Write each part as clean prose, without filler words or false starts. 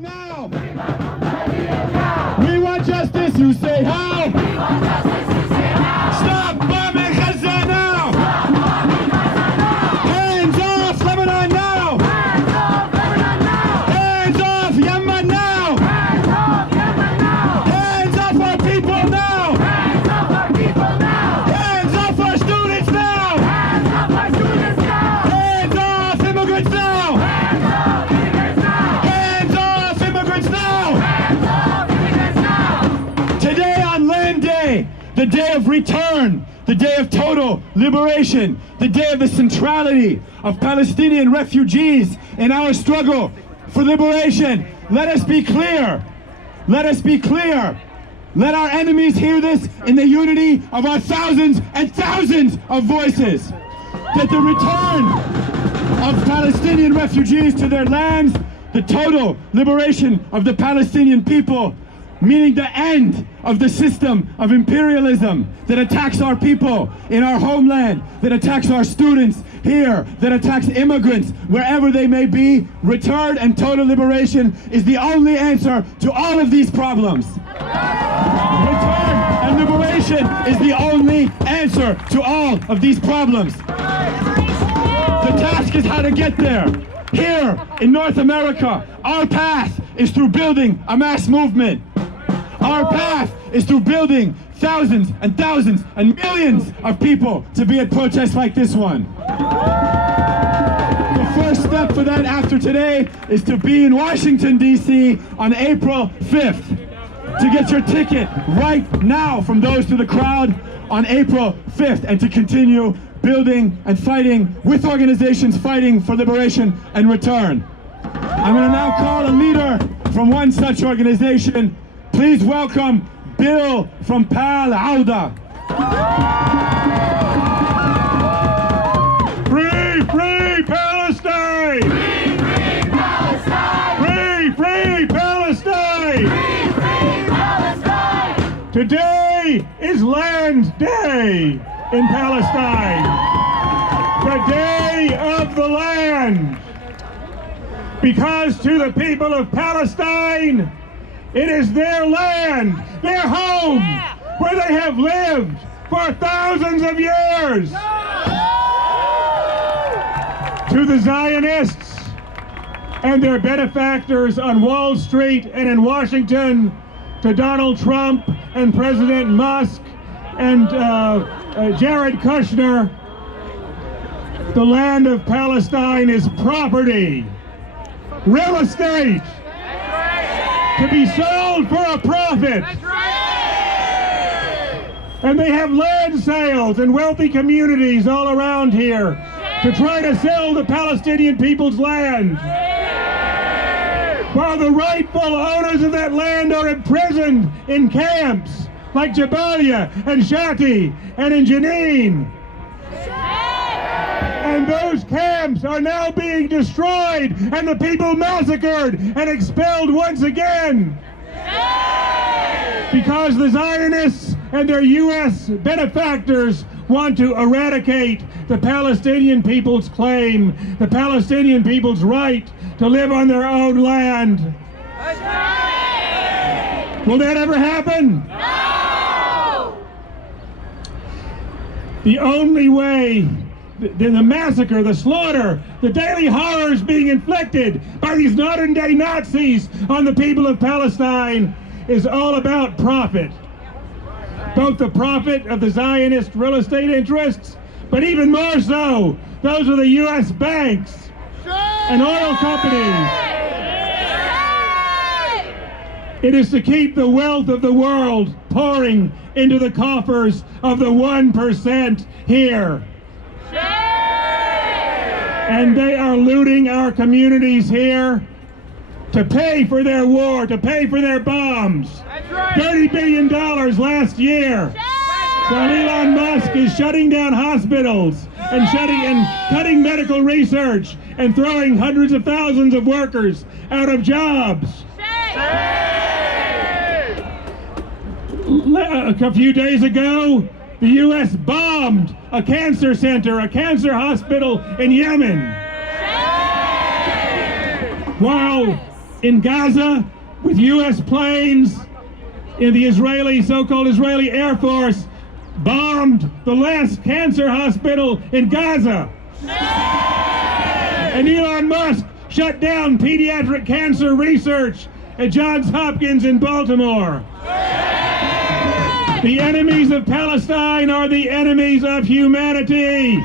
now. We want justice, you say how? We want justice, you say how? Stop bombing Gaza now. Stop bombing Gaza now. Hands off Lebanon now. Hands off Lebanon now. Hands off Yemen now. Hands off Yemen now. Hands off our people now. Hands off our people now. Hands off our students now. Hands off our students now. Hands off immigrants now. Hands off immigrants now. Hands off immigrants now. Hands off immigrants now. Today on Land Day, the day of return, the day of total liberation, the day of the centrality of Palestinian refugees in our struggle for liberation. Let us be clear. Let us be clear. Let our enemies hear this in the unity of our thousands and thousands of voices. That the return of Palestinian refugees to their lands, the total liberation of the Palestinian people, meaning the end of the system of imperialism that attacks our people in our homeland, that attacks our students here, that attacks immigrants wherever they may be. Return and total liberation is the only answer to all of these problems. Return and liberation is the only answer to all of these problems. The task is how to get there. Here in North America, our path is through building a mass movement. Our path is through building thousands and thousands and millions of people to be at protests like this one. The first step for that after today is to be in Washington, D.C. on April 5th. To get your ticket right now from those to the crowd on April 5th and to continue building and fighting with organizations fighting for liberation and return. I'm going to now call a leader from one such organization. Please welcome Bill from PALESTINE. Free, free Palestine! Free, free Palestine! Free, free Palestine! Free, free Palestine! Today is Land Day in Palestine. The Day of the Land. Because to the people of Palestine, it is their land, their home, where they have lived for thousands of years. To the Zionists and their benefactors on Wall Street and in Washington, to Donald Trump and President Musk and Jared Kushner, the land of Palestine is property, real estate, to be sold for a profit. That's right. And they have land sales and wealthy communities all around here to try to sell the Palestinian people's land. While the rightful owners of that land are imprisoned in camps like Jabalia and Shati and in Jenin. And those camps are now being destroyed and the people massacred and expelled once again. Because the Zionists and their U.S. benefactors want to eradicate the Palestinian people's claim, the Palestinian people's right to live on their own land. Will that ever happen? No! The only way, the massacre, the slaughter, the daily horrors being inflicted by these modern-day Nazis on the people of Palestine is all about profit. Both the profit of the Zionist real estate interests, but even more so, those of the U.S. banks and oil companies. It is to keep the wealth of the world pouring into the coffers of the 1% here. And they are looting our communities here to pay for their war, to pay for their bombs. That's right. $30 billion last year. While Elon Musk is shutting down hospitals and cutting medical research and throwing hundreds of thousands of workers out of jobs. A few days ago, the U.S. bombed a cancer center, a cancer hospital in Yemen. While in Gaza with U.S. planes in the Israeli, so-called Israeli Air Force, bombed the last cancer hospital in Gaza. And Elon Musk shut down pediatric cancer research at Johns Hopkins in Baltimore. The enemies of Palestine are the enemies of humanity.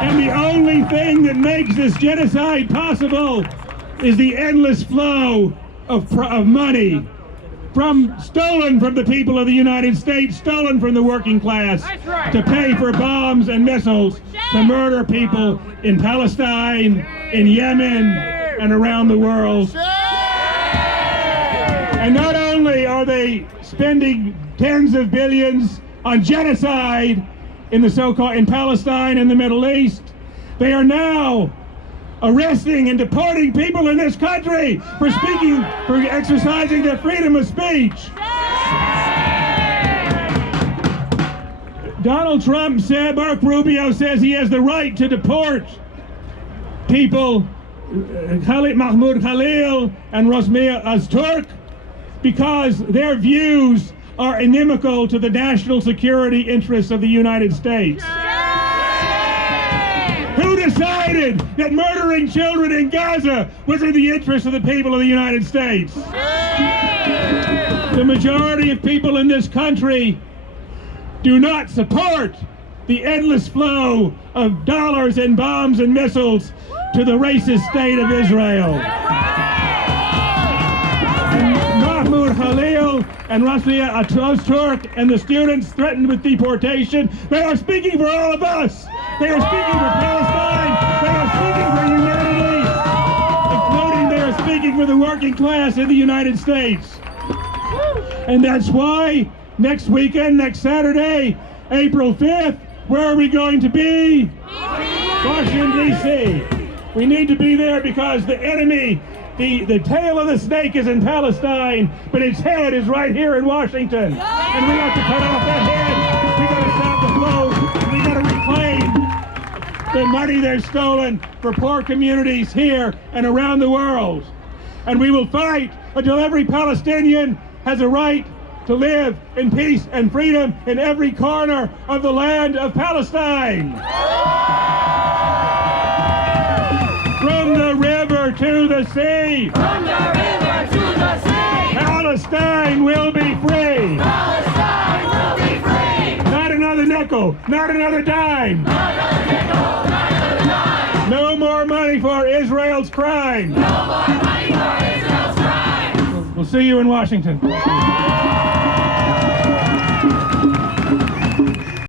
And the only thing that makes this genocide possible is the endless flow of money stolen from the people of the United States, stolen from the working class, to pay for bombs and missiles to murder people in Palestine, in Yemen, and around the world. And not only are they spending tens of billions on genocide in Palestine and the Middle East, they are now arresting and deporting people in this country for exercising their freedom of speech. Donald Trump said, Mark Rubio says he has the right to deport people, Mahmoud Khalil and Rosmia Azturk, because their views are inimical to the national security interests of the United States. Who decided that murdering children in Gaza was in the interest of the people of the United States? The majority of people in this country do not support the endless flow of dollars and bombs and missiles to the racist state of Israel. And Mahmoud Khalil and Rasmia Azturk and the students threatened with deportation, they are speaking for all of us. They are speaking for Palestine. They are speaking for humanity, including they are speaking for the working class in the United States. And that's why next weekend, next Saturday, April 5th, where are we going to be? Washington, D.C. We need to be there because the enemy, the tail of the snake is in Palestine, but its head is right here in Washington. And we have to cut off that head. We got to stop the flow. We got to reclaim the money they've stolen for poor communities here and around the world. And we will fight until every Palestinian has a right to live in peace and freedom in every corner of the land of Palestine. From the river to the sea. From the river to the sea. Palestine will be free. Palestine will be free. Not another nickel, not another dime. Not another nickel, not another dime. No more money for Israel's crime. No more money for Israel's crime. We'll see you in Washington.